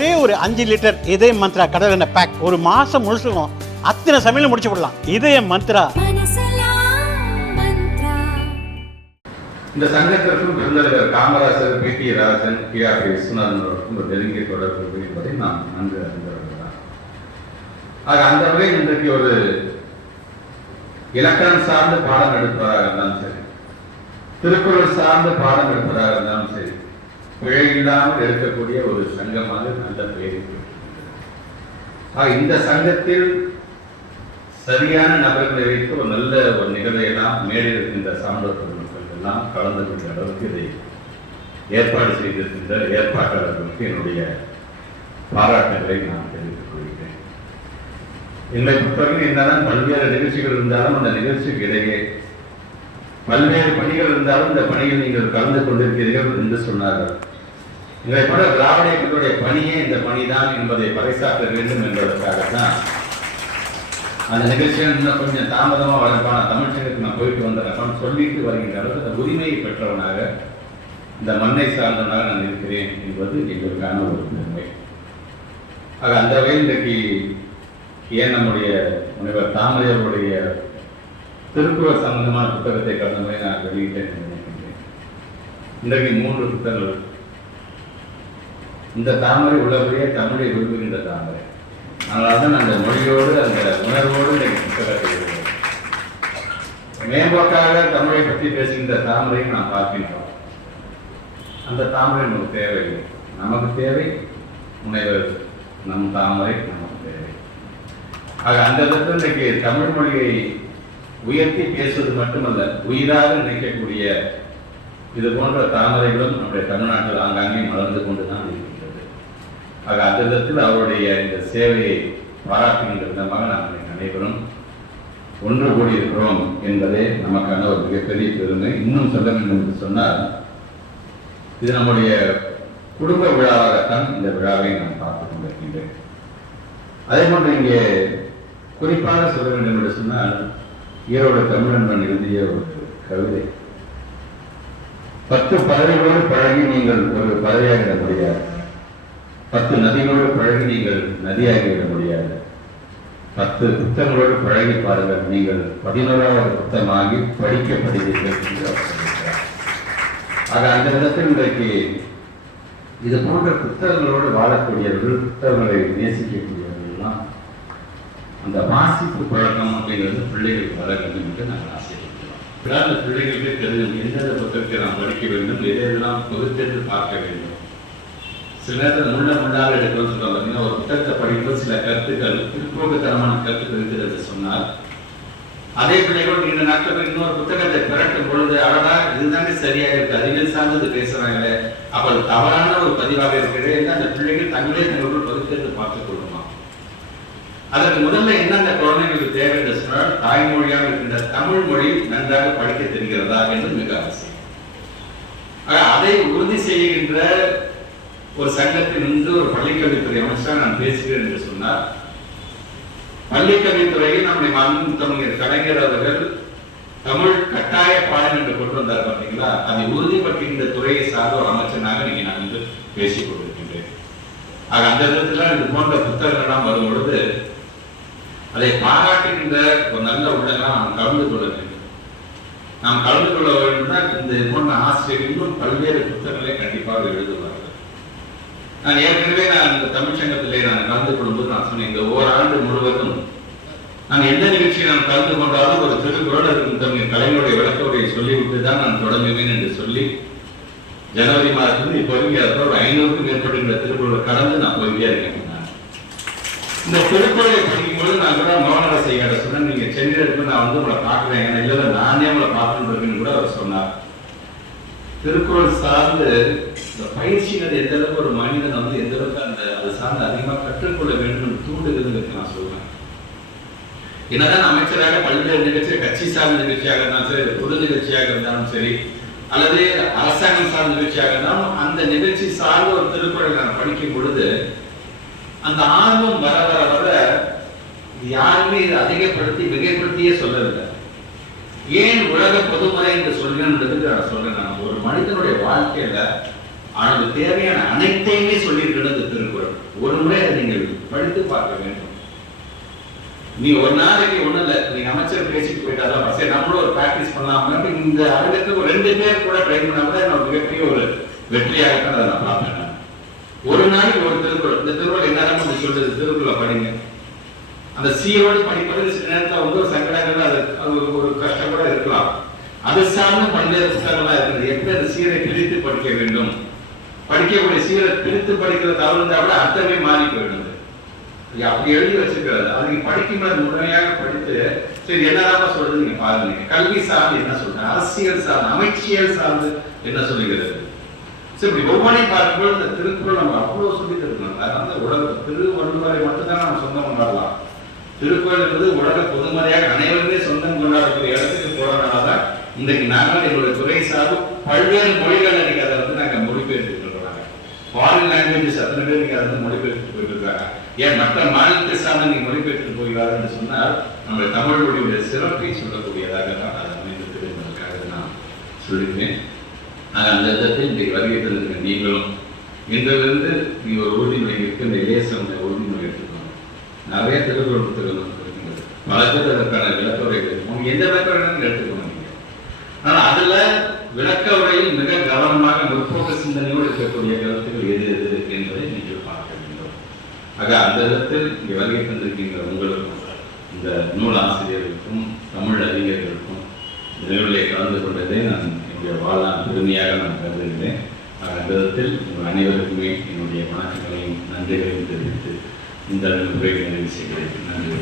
ஒரே ஒரு 5 லிட்டர் இதய மந்த்ரா கடல் எண்ணெய் பேக் ஒரு மாசம் முழுசுக்கும் அத்தனை சமையல் முடிச்சு விடலாம். இதய மந்த்ரா. இந்த சங்கத்திற்கும் பெருந்தலைவர் காமராஜர், பி.டி. ராஜன், கே.ஆர். விஸ்வநாதன் ஒரு நெருங்கிய தொடர்பு என்பதை நாம் நன்கு அறிந்தவர்கள்தான். ஆக அந்த வகையில் இன்றைக்கு ஒரு இலக்கணம் சார்ந்து பாடம் எடுப்பதாக இருந்தாலும் சரி, திருக்குறள் சார்ந்து பாடம் எடுப்பதாக இருந்தாலும் சரி, பிழை இல்லாமல் இருக்கக்கூடிய ஒரு சங்கமாக நல்ல பெயர். இந்த சங்கத்தில் சரியான நபர்களை வைத்து ஒரு நல்ல ஒரு நிகழ்வையெல்லாம் மேலே இருக்கின்ற சான்றோர் பெருமக்கள் எல்லாம் கலந்து கொண்ட அளவுக்கு இதை ஏற்பாடு செய்திருக்கின்ற ஏற்பாட்டாளர்களுக்கு என்னுடைய பாராட்டுகளை நான் தெரிவித்துக் கொள்கிறேன். எங்களை பொறுத்தவரைக்கும் என்னதான் பல்வேறு நிகழ்ச்சிகள் இருந்தாலும் அந்த நிகழ்ச்சிக்கு இடையே பல்வேறு பணிகள் இருந்தாலும் இந்த பணியில் நீங்கள் கலந்து கொண்டிருக்கிறீர்கள் என்று சொன்னார்கள். எங்களை போல திராவிட இயக்கத்துடைய பணியே இந்த பணிதான் என்பதை பறைசாற்ற வேண்டும் என்பதற்காகத்தான் அந்த நிகழ்ச்சியில் இன்னும் கொஞ்சம் தாமதமாக வரப்பான தமிழ்ச்சங்கத்துக்கு நான் போயிட்டு வந்தேன் சொல்லிட்டு வருகின்ற அளவுக்கு அந்த உரிமையை பெற்றவனாக இந்த மண்ணை சார்ந்தவனாக நான் இருக்கிறேன் என்பது எங்களுக்கான ஒரு பெருமை. ஆக அந்த வகையில் இன்றைக்கு ஏன் நம்முடைய முனைவர் தாமரையருடைய திருக்குறள் சம்பந்தமான புத்தகத்தை கடந்த முறை நான் வெளியிட்டேன் நினைக்கின்றேன். இன்றைக்கு 3 புத்தகங்கள். இந்த தாமரை உள்ளபடியே தமிழை விரும்புகின்ற தாமரை. அதனால்தான் அந்த மொழியோடு அந்த உணர்வோடு இன்றைக்கு புத்தகத்தை மேம்போக்காக தமிழை பற்றி பேசுகின்ற தாமரையை நாம் பார்க்கின்றோம். அந்த தாமரை நமக்கு தேவையில்லை. நமக்கு தேவை முனைவர் நம் தாமரை நமக்கு தேவை. ஆக அந்த இடத்துல இன்றைக்கு தமிழ் மொழியை உயர்த்தி பேசுவது மட்டுமல்ல, உயிராக நினைக்கக்கூடிய இது போன்ற தாமரைகளும் நம்முடைய தமிழ்நாட்டில் ஆங்காங்கே மலர்ந்து கொண்டுதான் இருக்கின்றது. ஆக அந்த விதத்தில் அவருடைய இந்த சேவையை பாராட்டுகின்ற விதமாக நாம் அனைவரும் ஒன்று கூடியிருக்கிறோம் என்பதே நமக்கான ஒரு மிகப்பெரிய பெருமை. இன்னும் சொல்ல வேண்டும் என்று சொன்னால், இது நம்முடைய குடும்ப விழாவாகத்தான் இந்த விழாவை நாம் பார்த்துக் கொண்டிருக்கின்றேன். அதே போன்று இங்கே குறிப்பாக சொல்ல வேண்டும் என்று சொன்னால், ஈரோடு தமிழன்பன் எழுதிய ஒரு கவிதை, 10 பறவைகளோடு பழகி நீங்கள் ஒரு பறவையாகிட முடியாது, 10 நதிகளோடு பழகி நீங்கள் நதியாகிவிட முடியாது, 10 புத்தகங்களோடு பழகி பாருங்கள் நீங்கள் 11வது புத்தகமாகி படிக்கப்படுவீர்கள். ஆக அந்த விதத்தில் இன்றைக்கு இது போன்ற புத்தகங்களோடு வாழக்கூடியவர்கள், புத்தகங்களை நேசிக்கக்கூடியவர்கள்லாம் அந்த வாசிப்பு பழக்கம் அப்படிங்கிறது பிள்ளைகளுக்கு வர வேண்டும் என்று நாங்கள் ஆசைப்படுகிறோம். அந்த பிள்ளைகளுக்கு தெரியும் எந்தெந்த புத்தகத்தை நாம் படிக்க வேண்டும், எதெல்லாம் பகுத்தெடுத்து பார்க்க வேண்டும். சில நேரத்தில் முள்ளாக எடுக்கணும்னு சொல்லுவாங்க. பார்த்தீங்கன்னா ஒரு புத்தகத்தை படிக்கும்போது சில கருத்துக்கள் பிற்போக்குத்தனமான கருத்துக்கள் இருக்குது என்று சொன்னால், அதே பிள்ளைகளோடு நீண்ட நாட்கள் இன்னொரு புத்தகத்தை திரட்டும் பொழுது அழகா இதுதானே சரியாக இருக்கு, அறிவியல் சார்ந்தது பேசுறாங்களே, அப்ப அது தவறான ஒரு பதிவாக இருக்கிறது என்று அந்த பிள்ளைகள் தங்களே தங்களுக்குள் பகுத்தெடுத்து பார்த்துக் கொள்ளுமா. அதற்கு முதல்ல என்ன அந்த குழந்தைகளுக்கு தேவை என்று சொன்னால், தாய்மொழியாக இருக்கின்ற தமிழ் மொழி நன்றாக படிக்க தெரிகிறதா என்று மிக அவசியம். அதை உறுதி செய்கின்ற ஒரு சங்கத்தில் நின்று ஒரு பள்ளிக்கல்வித்துறை அமைச்சராக நான் பேசுகிறேன் என்று சொன்னார். பள்ளிக்கல்வித்துறையில் நம்முடைய மாண்புமிகு கலைஞர் அவர்கள் தமிழ் கட்டாய பாடம் என்று கொண்டு வந்தார் பார்த்தீங்களா, அதை உறுதிப்படுத்துகின்ற துறையை சார்ந்த ஒரு அமைச்சனாக நீங்க நான் வந்து பேசிக் கொண்டிருக்கின்றேன். ஆக அந்த விதத்துல இது போன்ற புத்தகங்கள்லாம் வரும் பொழுது அதை பாராட்டுகின்ற ஒரு நல்ல உள்ளங்களாம் நாம் கலந்து கொள்ள வேண்டும். நாம் கலந்து கொள்ள வேண்டும். இந்த போன்ற ஆசிரியர் இன்னும் பல்வேறு புத்தகங்களை கண்டிப்பாக எழுதுவார்கள். நான் ஏற்கனவே இந்த தமிழ் சங்கத்திலே நான் கலந்து கொள்ளும்போது நான் சொன்னேன், இந்த ஓராண்டு முழுவதும் நான் எந்த நிகழ்ச்சியை நான் கலந்து கொண்டாலும் ஒரு திருக்குறள் இருக்கும் தமிழ் கலைஞருடைய விளக்கவுரையை சொல்லிவிட்டு தான் நான் தொடங்குவேன் என்று சொல்லி ஜனவரி மாதத்திலிருந்து இப்போதைக்கு ஒரு 500க்கும் மேற்பட்ட திருக்குறளை கடந்து நான் போய்கிட்டே இருக்கேன். இந்த திருக்குறளை படிக்கும்போது நான் கூட மோகனரசை சொன்னேன், நீங்க சென்னையில் இருக்கு நான் வந்து உங்களை பார்க்குறேன், இல்லை நானே உங்களை பார்க்கணுன்னு கூட அவர் சொன்னார். திருக்குறள் சார்ந்து இந்த பயிற்சிகள் எந்த அளவுக்கு ஒரு மனிதன் வந்து எந்த அளவுக்கு அந்த அது சார்ந்து அதிகமாக கற்றுக்கொள்ள வேண்டும் தூண்டுகிறது நான் சொல்றேன். என்னதான் அமைச்சராக பல்வேறு நிகழ்ச்சி, கட்சி சார்ந்த நிகழ்ச்சியாக இருந்தாலும் சரி, பொது நிகழ்ச்சியாக இருந்தாலும் சரி, அல்லது அரசாங்கம் சார்ந்த நிகழ்ச்சியாக இருந்தாலும் அந்த நிகழ்ச்சி சார்ந்த ஒரு திருக்குறளை நான் படிக்கும் பொழுது அந்த ஆர்வம் வர வர வர யாருமே இதை அதிகப்படுத்தி மிகைப்படுத்தியே சொல்லவில்லை. ஏன் உலக பொதுமுறை என்று சொல்கிறேன்றதுக்கு நான் சொல்றேன். ஒரு மனிதனுடைய வாழ்க்கையில அவனுக்கு தேவையான அனைத்தையுமே சொல்லியிருக்கிறது இந்த திருக்குறள். ஒரு முறை அதை நீங்கள் படித்து பார்க்க வேண்டும். நீ ஒரு நாளைக்கு ஒண்ணு இல்ல, நீங்க அமைச்சர் பேசிட்டு போயிட்டாதான் சரி நம்மளும் ஒரு பிராக்டிஸ் பண்ணலாம். இந்த அரங்கத்துக்கு ஒரு 2 பேர் கூட ட்ரை பண்ணா கூட என்னோட மிகப்பெரிய ஒரு வெற்றியாகத்தான் அதை நான் பார்ப்பேன். ஒரு நாளைக்கு ஒரு திருக்குறள், இந்த திருக்குறள் என்னதான் வந்து சொல்றது, திருக்குறளை படிங்க. அந்த சீரோடு படிப்பது சில நேரத்தில் வந்து ஒரு சங்கடங்கள், அது ஒரு கஷ்டம் கூட இருக்கலாம். அது சார்ந்த பல்வேறு புத்தகங்களா இருக்குது. எப்படி அந்த சீரை பிரித்து படிக்க வேண்டும், படிக்கக்கூடிய சீரை பிரித்து படிக்கிற தவறு விட அர்த்தமே மாறி போயிடுது. அப்படி எழுதி வச்சிருக்கிறது. அது நீங்க படிக்கும்போது முழுமையாக படித்து சரி என்னதான் சொல்றது நீங்க பாருங்க. கல்வி சார்ந்து என்ன சொல்றது, அரசியல் சார்ந்து, அமைச்சியல் சார்ந்து என்ன சொல்லுகிறது. இப்படி ஒவ்வொன்றையும் பார்க்கும்போது இந்த திருக்குறள் நம்ம அவ்வளவு சொல்லி தருக்கணும். அதனால உலக திருவள்ளுவரை மட்டும்தான் நம்ம சொந்தம் கொண்டாடலாம். திருக்குறள் என்பது உலக பொதுமறையாக அனைவருமே சொந்தம் கொண்டாடக்கூடிய இடத்துக்கு போறதுனாலதான் இன்றைக்கு நாங்கள் எங்களுடைய துறை சார்பு பல்வேறு மொழிகள் இன்னைக்கு அதை வந்து நாங்கள் மொழிபெயர்த்து இருக்கிறோம். ஃபாரின் லாங்குவேஜஸ் அத்தனை பேர் நீங்க அதை வந்து மொழிபெயர்த்து போயிட்டு இருக்காங்க. ஏன் மற்ற மாநிலத்தை சார்ந்த நீங்க மொழிபெயர்த்து போகிறார் என்று சொன்னால் நம்முடைய தமிழ் மொழியுடைய சிறப்பை சொல்லக்கூடியதாக தான் அதை அமைந்திருக்கிறது என்பதற்காக நான் சொல்லியிருக்கேன். அந்த இடத்தில் இன்றைக்கு வருகை தந்திருக்க நீங்களும் இன்றிலிருந்து நீ ஒரு உறுதிமொழி இருக்கு, இந்த இளையசம் உறுதிமொழி எடுத்துக்கணும். நிறைய திருக்குறள் புத்தகம் இருக்கின்றது, பல பேர் அதற்கான விளக்க உரைகள் இருக்கும். எந்த விளக்க உரையும் எடுத்துக்கணும் நீங்க. ஆனால் அதுல விளக்க உரையில் மிக கவனமாக முற்போக்கு சிந்தனையோடு இருக்கக்கூடிய கருத்துக்கள் எது எது என்பதை நீங்கள் பார்க்க வேண்டும். ஆக அந்த இடத்தில் இங்கே வருகை தந்திருக்கின்ற உங்களுக்கும் இந்த நூல் ஆசிரியர்களுக்கும் தமிழ் அறிஞர்களுக்கும் நிகழ்வுகளை கலந்து கொண்டதை நான் என்னுடைய வாழ்நாள் பெருமையாக நான் கருதுகிறேன். அந்த விதத்தில் உங்கள் அனைவருக்குமே என்னுடைய வணக்கங்களையும் நன்றிகளையும் தெரிவித்து இந்த உரையை நிறைவு செய்கிறேன். நன்றி.